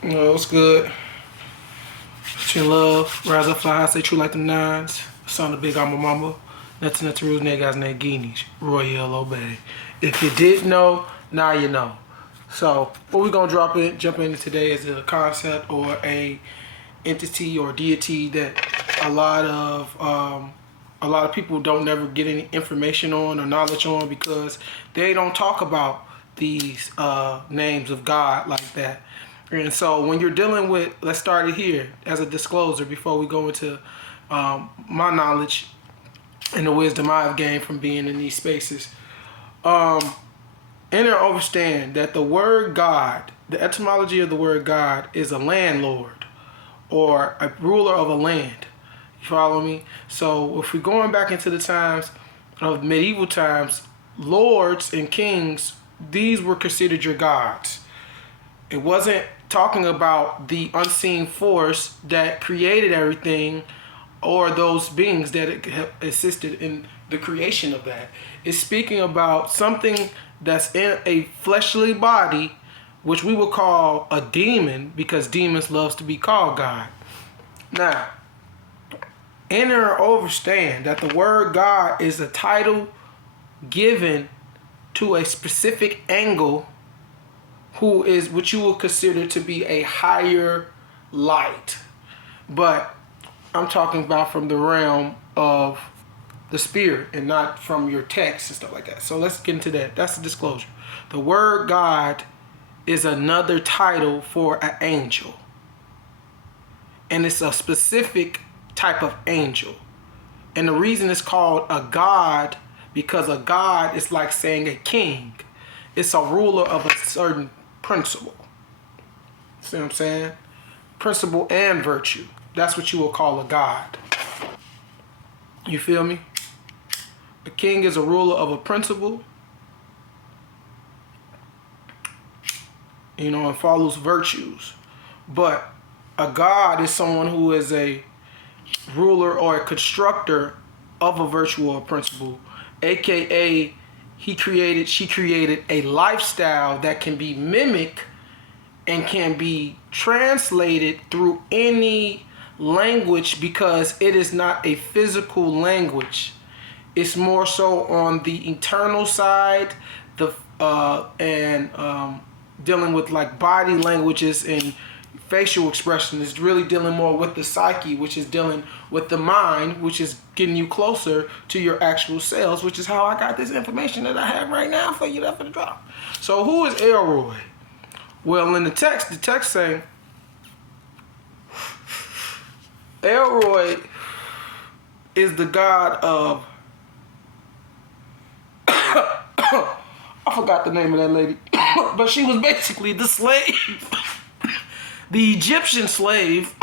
What's good? Chin love, rise up, fly high, stay true like the 9's. Son of big alma mama. Nothing to rules, niggas named Guineas. Roy ELROI. If you didn't know, now you know. So what we're gonna jump into today is a concept or a entity or deity that a lot of people don't never get any information on or knowledge on because they don't talk about these names of God like that. And so when you're dealing with, let's start it here as a disclosure before we go into my knowledge and the wisdom I've gained from being in these spaces. Understand that the word God, the etymology of the word God is a landlord or a ruler of a land. You follow me? So if we're going back into the times of medieval times, lords and kings, these were considered your gods. It wasn't talking about the unseen force that created everything or those beings that assisted in the creation of that. It's speaking about something that's in a fleshly body, which we will call a demon because demons loves to be called God. Now, understand that the word God is a title given to a specific angle who is what you would consider to be a higher light. But I'm talking about from the realm of the spirit and not from your text and stuff like that. So let's get into that. That's the disclosure. The word God is another title for an angel. And it's a specific type of angel. And the reason it's called a god, because a god is like saying a king. It's a ruler of a certain principle. See what I'm saying? Principle and virtue. That's what you will call a god. You feel me? A king is a ruler of a principle, and follows virtues. But a god is someone who is a ruler or a constructor of a virtue or a principle, aka she created a lifestyle that can be mimicked and can be translated through any language because it is not a physical language. It's more so on the internal side, dealing with like body languages and facial expression is really dealing more with the psyche, which is dealing with the mind, which is getting you closer to your actual selves, which is how I got this information that I have right now for you. That's for the drop. So who is ELROI? Well, in the text saying ELROI is the god of I forgot the name of that lady, but she was basically the slave. The Egyptian slave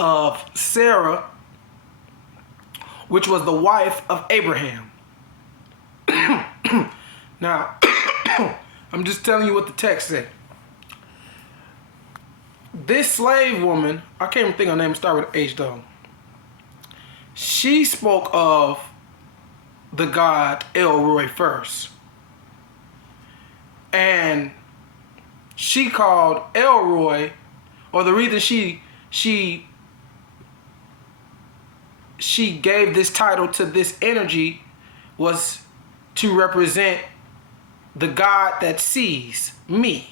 of Sarah, which was the wife of Abraham. Now, I'm just telling you what the text said. This slave woman, I can't even think her name, start with H though. She spoke of the god ELROI first. And she called ELROI, or the reason she gave this title to this energy was to represent the God that sees me.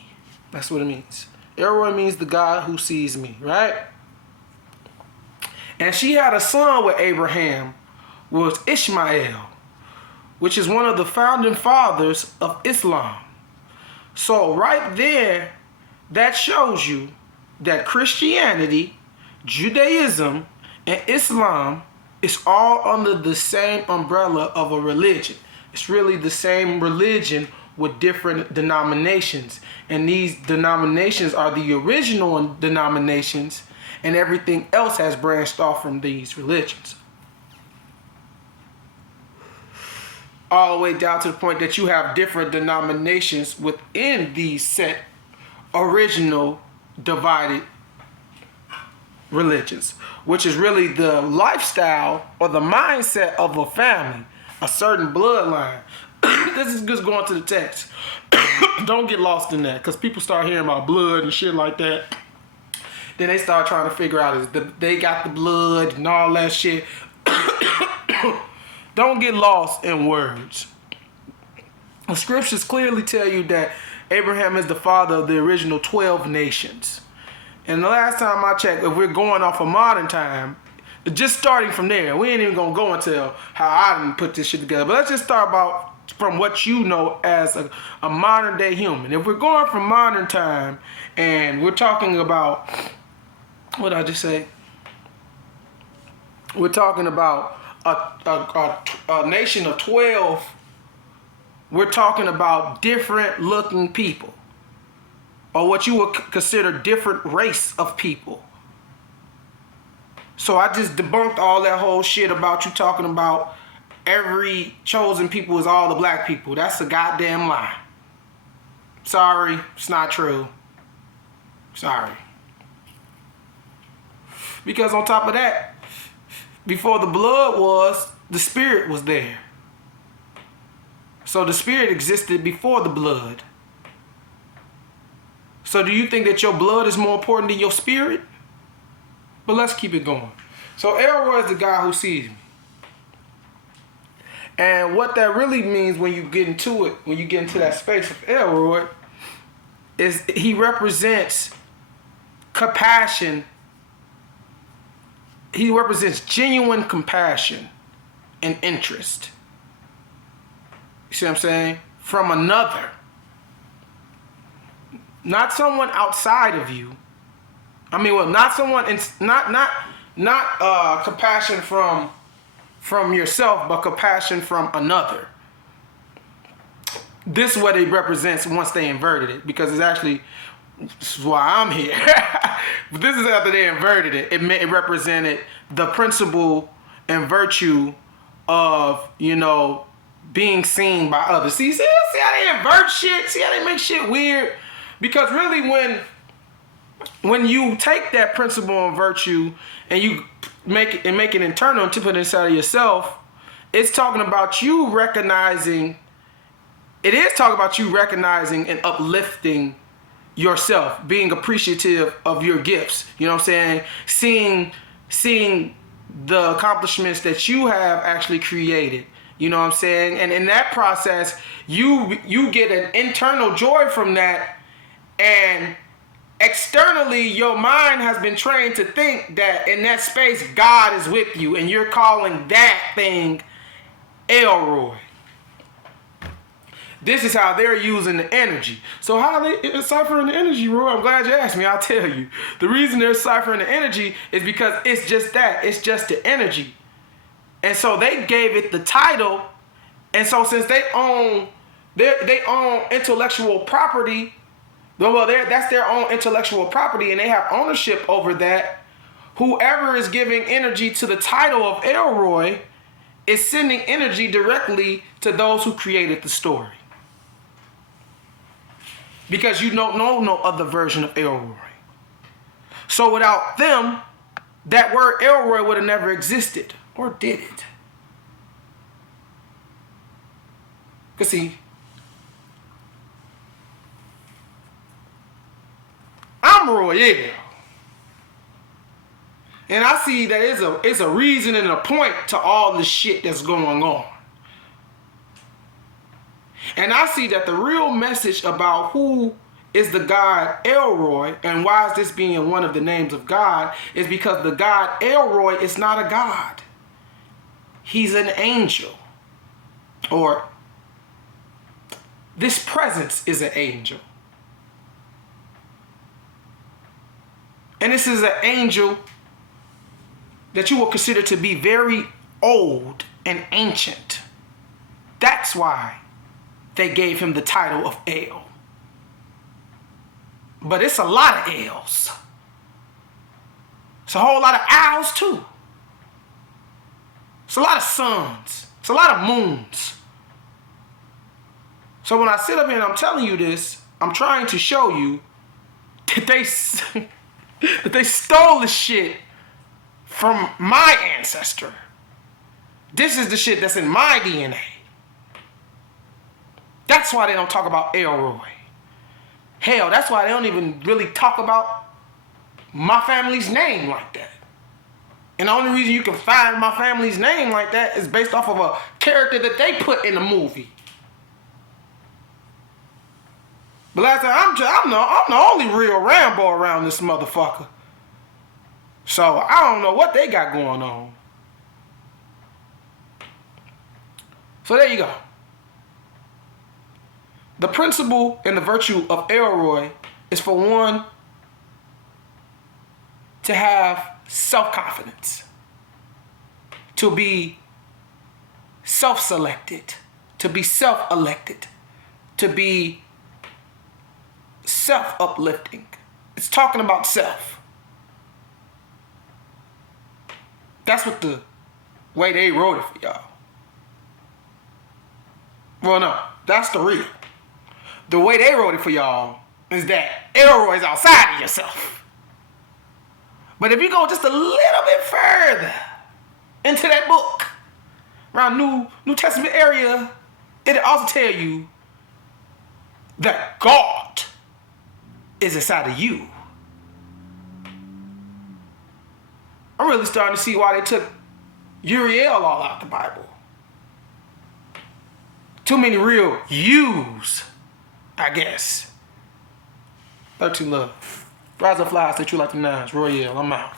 That's what it means. ELROI means the God who sees me, right? And she had a son with Abraham, was Ishmael, which is one of the founding fathers of Islam. So right there, that shows you that Christianity, Judaism, and Islam is all under the same umbrella of a religion. It's really the same religion with different denominations. And these denominations are the original denominations, and everything else has branched off from these religions. All the way down to the point that you have different denominations within these set original divided religions, which is really the lifestyle or the mindset of a family, a certain bloodline. This is just going to the text. Don't get lost in that, because people start hearing about blood and shit like that. Then they start trying to figure out they got the blood and all that shit. Don't get lost in words. The scriptures clearly tell you that Abraham is the father of the original 12 nations. And the last time I checked, if we're going off of modern time, just starting from there, we ain't even gonna go until how I didn't put this shit together. But let's just start about from what you know as a modern day human. If we're going from modern time and we're talking about, what did I just say? We're talking about a nation of 12. We're talking about different looking people, or what you would consider different race of people. So I just debunked all that whole shit about you talking about every chosen people is all the black people. That's a goddamn lie. Sorry, it's not true. Sorry. Because on top of that, before the blood was, the spirit was there. So the spirit existed before the blood. So do you think that your blood is more important than your spirit? But let's keep it going. So ELROI is the guy who sees me. And what that really means when you get into it, when you get into that space of ELROI, is he represents compassion. He represents genuine compassion and interest. You see what I'm saying? From another. Not someone outside of you. I mean, well, not someone, not compassion from yourself, but compassion from another. This is what it represents once they inverted it, because it's actually, this is why I'm here. But this is after they inverted it. It represented the principle and virtue of, you know, being seen by others. See how they invert shit? See how they make shit weird? Because really when you take that principle and virtue and you make it internal and put it inside of yourself, it's talking about you recognizing, it is talking about you recognizing and uplifting yourself, being appreciative of your gifts. You know what I'm saying? Seeing the accomplishments that you have actually created. You know what I'm saying? And in that process, you get an internal joy from that, and externally, your mind has been trained to think that in that space, God is with you, and you're calling that thing ELROI. This is how they're using the energy. So how are they ciphering the energy, Roy? I'm glad you asked me. I'll tell you. The reason they're ciphering the energy is because it's just that. It's just the energy. And so they gave it the title. And so since they own intellectual property, well, that's their own intellectual property, and they have ownership over that. Whoever is giving energy to the title of ELROI is sending energy directly to those who created the story. Because you don't know no other version of ELROI. So without them, that word ELROI would have never existed. Or did it? Because see, I'm royal. And I see that it's a reason and a point to all the shit that's going on. And I see that the real message about who is the God ELROI and why is this being one of the names of God is because the God ELROI is not a God. He's an angel. Or this presence is an angel. And this is an angel that you will consider to be very old and ancient. That's why they gave him the title of El. But it's a lot of L's. It's a whole lot of owls too. It's a lot of suns. It's a lot of moons. So when I sit up here and I'm telling you this, I'm trying to show you that they stole the shit from my ancestor. This is the shit that's in my DNA. That's why they don't talk about ELROI. Hell, that's why they don't even really talk about my family's name like that. And the only reason you can find my family's name like that is based off of a character that they put in the movie. But last time, I'm the only real Rambo around this motherfucker. So I don't know what they got going on. So there you go. The principle and the virtue of ELROI is for one to have self-confidence, to be self-selected, to be self-elected, to be self-uplifting. It's talking about self. That's what the way they wrote it for y'all. Well, no, that's the real. The way they wrote it for y'all is that ELROI is outside of yourself. But if you go just a little bit further into that book, around New Testament area, it'll also tell you that God is inside of you. I'm really starting to see why they took Uriel all out the Bible. Too many real yous, I guess. 13 love. Rise up, fly, stay true like the 9's. Royale, I'm out.